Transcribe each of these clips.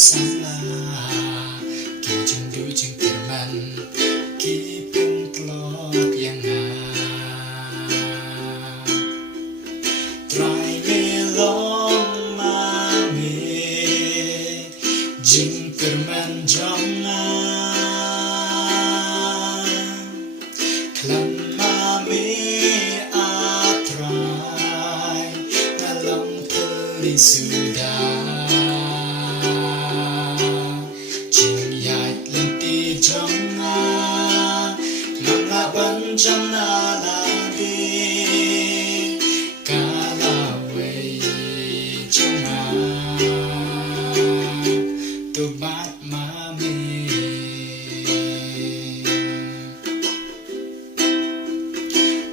salah Kijang dujang firman Kipin telok yang Try me long mami Jing firman jangan Klan mami atray Nalang peli sudah Jangan Menglaban jangan lagi Kalawai jangan Tubat mami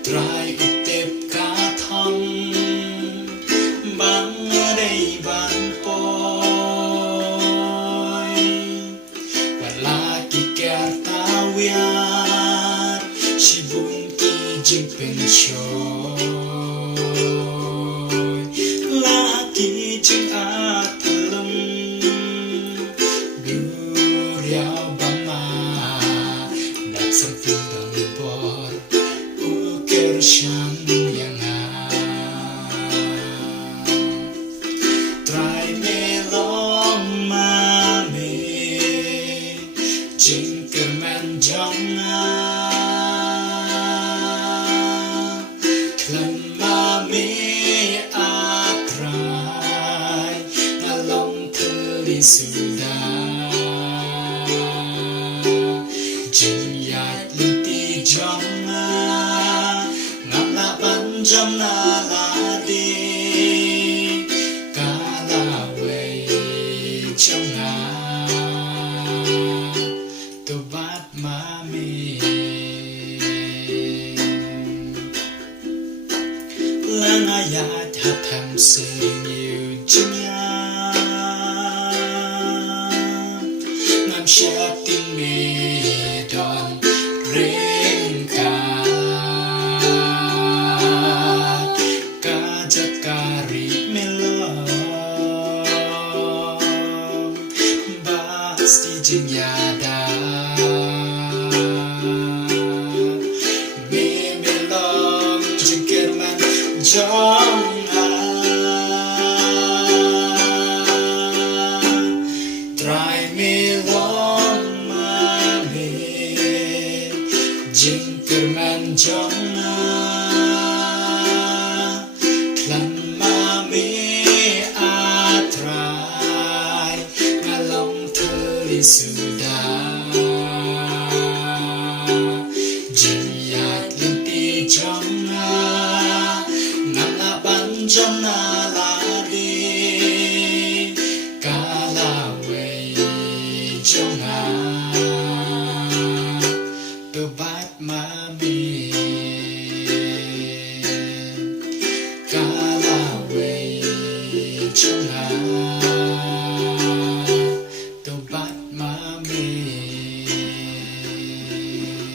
Try utip katong Bang aday ban po Sibung kijing pensyoy Laki jing atalem Guriao bama Dak samping bang bor Ukir siyang yang Try me long mami Jing kerman jangan Klan mami atray Nalong teli sudah Jinyat linti jangan Ngalapan jam naladi Kalawai jangan Tubat mami Langayat hatam senyum jenya Ngam syating medon ringkat Kajak kari melong Basti jenyada Memelong jengkerman jangan Try me long mami Jingkerman jangan Klan mami atray Ngalong teli sudah Jinyat linti jangan Ngalapan jam naladi Kalawai jangan Tubat mami Kalawai jangan